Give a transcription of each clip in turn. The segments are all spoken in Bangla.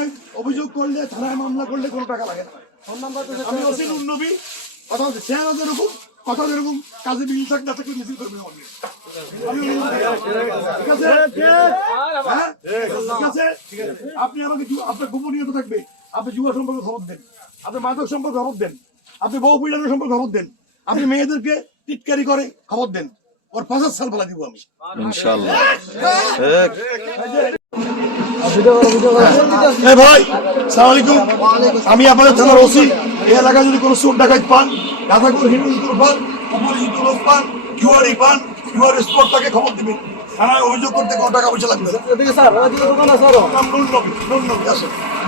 থানায় অভিযোগ করলে, থানায় মামলা করলে কোনো টাকা লাগে না। আমি ওসি নুর নবী, কথা হচ্ছে চেহারা যেরকম, কথা যেরকম, কাজে মিল থাক না থাকলে মিছিল করবে আমাকে। ঠিক আছে, আপনি আমাকে আপনার গোপনীয়তা থাকবে। আপনি যুবা সম্পর্কে খবর দেন, আপনি মাদক সম্পর্কে খবর দেন, আপনি বহু পীড়নের সম্পর্কে খবর দেন, আপনি মেয়েদেরকে টিটকারি করে খবর দেন। ওর ৫০ সাল বলা দিব আমি ইনশাআল্লাহ। ভাই সালাম আলাইকুম, আমি আপনাদের থানার ওসি। এই এলাকায় যদি কোনো চোর ডাকাত পান, গাঁজাখোর হিন্দু পান, অপরিচিত লোক পান, জুয়ারি পান, জুয়ার স্পট তাকে খবর দিবেন। থানায় অভিযোগ করতে কোনো টাকা পয়সা লাগবে না।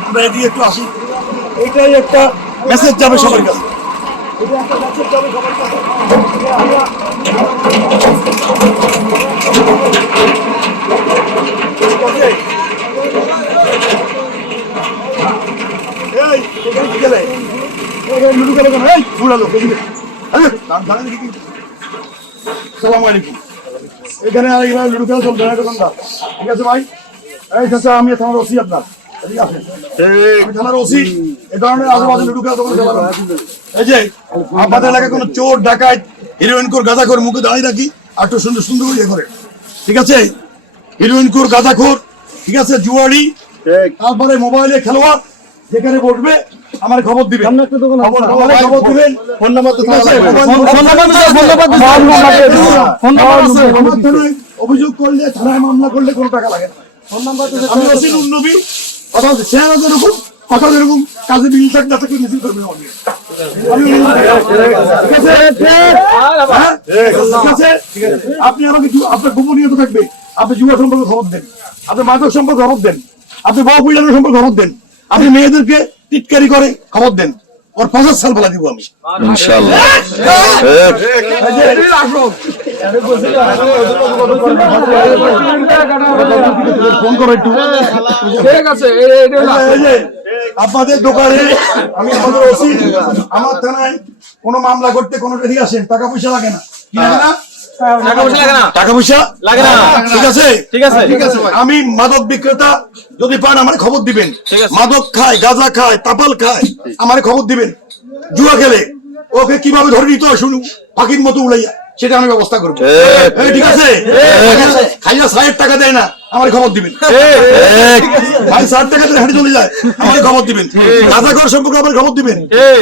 আমরা এদিকে একটু আসি, এইটাই একটা মেসেজ যাবে সবার কাছে। এখানে লুডু খেলা চলবে না দোকানদার, ঠিক আছে ভাই? এই চাচা, আমি থানার ওসি আপনার, ঠিক আছে? আমি থানার ওসি, এই কারণে আশেপাশে লুডু খেলা দোকান চালাবো। এই যে আপনাদের এলাকায় কোনো চোর ডাকাত হিরোইন কোর গাঁজাখোর মুখে দাঁড়িয়ে রাখি আর একটু সুন্দর সুন্দর করে করে, ঠিক আছে? হিরোইন কোর গাঁজাখোর, ঠিক আছে, জুয়ারি, তারপরে মোবাইলে খেলোয়াড় যেখানে বসবে আমার খবর দিবেন, খবর দিবেন। ফোন নাম্বার অভিযোগ করলে, থানায় মামলা করলে কোনো টাকা লাগে না। আমি ওসি নুর নবী, কথা হচ্ছে চেহারা যেরকম, কথা যেরকম, কাজে মিল থাক না থাকলে মিছিল করবে আমাকে। আপনি আমাকে আপনার গোপনীয়তা থাকবে। আপনি যুবা সম্পর্কে খবর দেন, আপনি মাদক সম্পর্কে খবর দেন, আপনি বহু পীড়নের সম্পর্কে খবর দেন, আপনি মেয়েদেরকে টিটকারি করে খবর দেন। ওর ৫০ সাল বলা দিব আমি ইনশাআল্লাহ। ফোন করো একটু, ঠিক আছে? আপনাদের দোকানে আমি আমাদের ওসি, আমার থানায় কোনো মামলা করতে কোনো ঠিক আছে, টাকা পয়সা লাগে না। কি লাগে না? টাকা পয়সা লাগে না, ঠিক আছে? ঠিক আছে, ঠিক আছে। আমি মাদক বিক্রেতা, যদি পান আমার খবর দিবেন। মাদক খায়, গাঁজা খায়, তাপাল খায়, আমার খবর দিবেন। জুয়া খেলে ওকে কিভাবে ধরে নিতে হয় শুনুন, পাখির মতো উড়াইয়া, সেটা আমি ব্যবস্থা করবো, ঠিক আছে? খাইয়া ৬০ টাকা দেয় না, আমার খবর দিবেন। ভাই ৬০ টাকা দিয়ে হেঁটে চলে যায়, আমার খবর দিবেন। গাঁজাখোর সম্পর্কে আমার খবর দিবেন,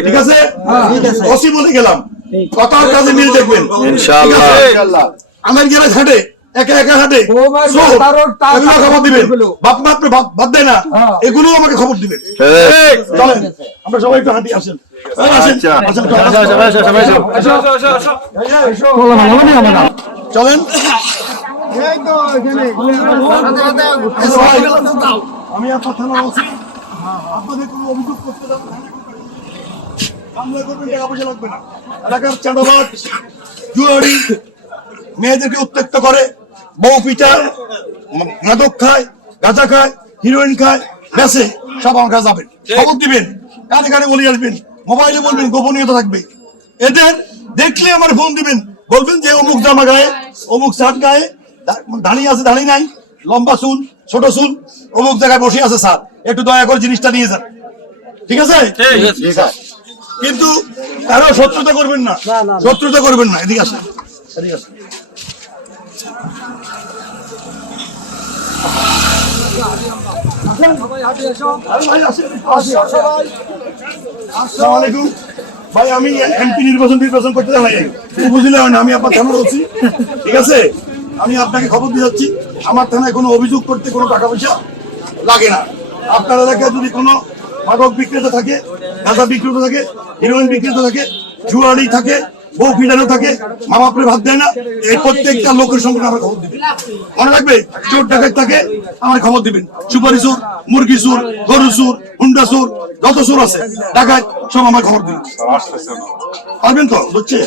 ঠিক আছে? ওসি বলে গেলাম, কথার কাজে মিল দেখবেন ইনশাআল্লাহ। আমার গেলে হাঁটে, একা একা হাঁটে, খবর দিবেন। বাপ মা বাদ দেয় না, এগুলো আমাকে খবর দিবেন। চলেন আমরা সবাই একটু হাঁটি, আসেন চলেন। আমি আপনার থানা আছি, আপনাদের কোনো অভিযোগ করতে যাবো, মামলা করবেন, টাকা পয়সা লাগবে না। এলাকার চাঁদাবাজ, জুয়ারি, মেয়েদেরকে উত্ত্যক্ত করে, বউ পিটায়, মাদক খায়, গাঁজা খায়, হিরোইন খায়, বেসে, সব আমার কাছে যাবেন। খবর দিবেন, কানে কানে বলে আসবেন, মোবাইলে বলবেন, গোপনীয়তা থাকবে। এদের দেখলে আমার ফোন দিবেন, বলবেন যে অমুক জামা গায়ে, অমুক শার্ট গায়ে, দাঁড়িয়ে আছে, দাঁড়িয়ে নাই, লম্বা চুল, ছোট চুল, অমুক জায়গায় বসে আছে, স্যার একটু দয়া করে জিনিসটা নিয়ে যান, ঠিক আছে? কিন্তু কারো শত্রুতা করবেন না, শত্রুতা করবেন না। এদিকে আসেন, এদিকে আসেন। আসসালামু আলাইকুম ভাই, আমি এমপি নির্বাচন করতে যাই, বুঝলে না? আমি আপনার থানার ওসি, ঠিক আছে? আমি আপনাকে খবর দিয়ে যাচ্ছি, আমার থানায় কোনো অভিযোগ করতে কোনো টাকা পয়সা লাগে না। আপনার এলাকায় যদি কোনো মাদক বিক্রেতা থাকে, গাঁজা বিক্রেতা থাকে, হিরোইন বিক্রেতা থাকে, জুয়ারি থাকে, বউ পিটানো থাকে, মা বাপরে ভাত দেয় না, এই প্রত্যেকটা লোকের সঙ্গে আমার খবর দিবেন। মনে রাখবে, চোর ডাকাত থাকে আমার খবর দিবেন। সুপারি চোর, মুরগি চোর, গরু চোর, হুন্ডা চোর, যত চোর আছে ডাকাত, সব আমার খবর দিবেন। পারবেন তো? বুঝছে?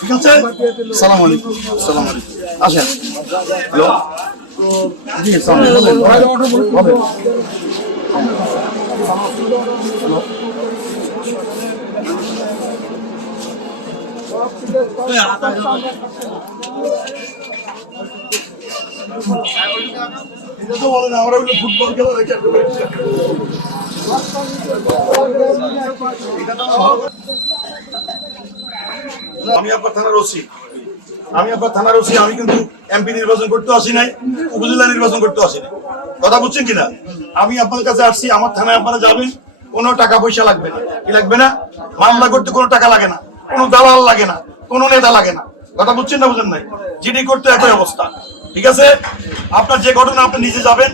ঠিক আছে, সালাম আলাইকুম। সালাম আলাইকুম, আসেন। হ্যালো, জি সালাম আলাইকুম। এটা তো বলে না, আমরা ফুটবল খেলা রেখে আমি আপনার থানার ওসি, আমি কিন্তু এমপি নির্বাচন করতে আসি নাই, উপজেলা নির্বাচন করতে আসি নাই। কথা বুঝছেন কিনা? আমি আপনার কাছে আসছি, আমার থানায় আপনারা যাবেন, কোনো টাকা পয়সা লাগবে না। কি লাগবে না? মামলা করতে কোনো টাকা লাগে না, কোনো দালাল লাগে না, কোনো নেতা লাগে না। কথা বুঝছেন না বুঝেন নাই? জিডি করতে একই অবস্থা। ঠিক আছে, আপনার যে ঘটনা আপনি নিজে যাবেন,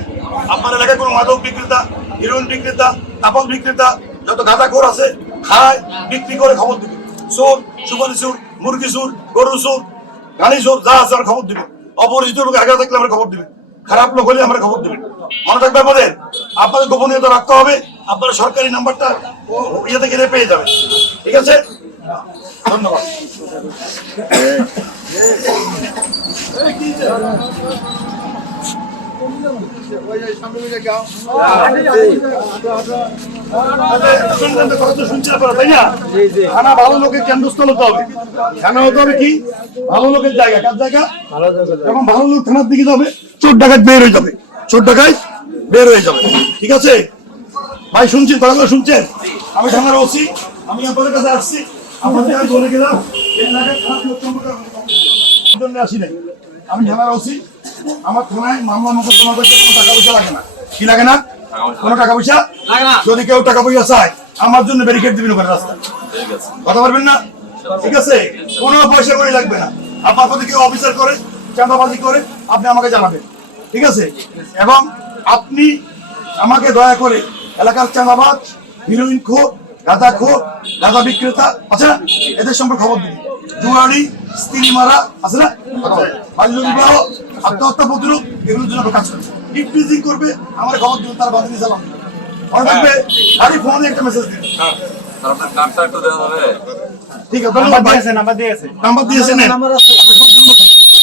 আপনার এলাকায় কোনো মাদক বিক্রেতা, হিরোইন বিক্রেতা, তাপল বিক্রেতা, যত গাঁজাখোর আছে খায় বিক্রি করে খবর দিবেন। চোর, সুপারি চোর, মুরগি চোর, গরু চোর, গাড়ি চোর যা আছে আমরা খবর দিবেন। অপরিচিত লোক আগে থাকলে আমরা খবর দিবেন, খারাপ লোক হলে আমরা খবর দিবেন। মনে থাকবে আমাদের, আপনাদের গোপনীয়তা রাখতে হবে। আপনারা সরকারি নাম্বারটা ইয়ে থেকে পেয়ে যাবেন। ঠিক আছে, ধন্যবাদ। থানা ভালো লোকের কেন্দ্রস্থল হতে হবে। থানা হতে হবে কি? ভালো লোকের জায়গা। কার জায়গা? এবং ভালো লোক থানার দিকে যাবে, চোর ডাকাত বের হয়ে যাবে, চোর ডাকাত বের হয়ে যাবে। ঠিক আছে ভাই, শুনছেন? কথাগুলো শুনছেন? আমি থানার ওসি, আমি আপনাদের কাছে আসছি, আপনাদের আমি বলে গেলাম এই এলাকায় খারাপ লোক সম্পর্কে আসি নাই। আমি থানার ওসি, আমার থানায় মামলা মোকদ্দমা করতে কোনো টাকা পয়সা লাগে না। কি লাগে না? কোনো টাকা পয়সা লাগে না। যদি কেউ টাকা পয়সা চায়, আমার জন্য ব্যারিকেড দিবেন ওখানে রাস্তা। কথা বলবেন না? ঠিক আছে, কোনো পয়সা করে লাগবে না। আপনার প্রতি কেউ অফিসার করে, চাঁদাবাজি করে, আপনি আমাকে জানাবেন। ঠিক আছে, এবং আপনি আমাকে দয়া করে এলাকার চাঁদাবাজ, হিরোইন খোর, গাঁজাখোর, গাঁজা বিক্রেতা আছে না, এদের সম্পর্কে খবর দিন। জুয়ারি, স্ত্রী মারা আছে না, বাল্য বিবাহ, আত্মহত্যা প্রতিরোধ, এগুলোর জন্য কাজ করবে। ইফটিজিং করবে, আমার খবর দিবেন, তার বাদ দিয়ে চালান। মনে থাকবে, খালি ফোনে একটা মেসেজ দিন। ঠিক আছে, নাম্বার দিয়েছে, নাম্বার দিয়েছে।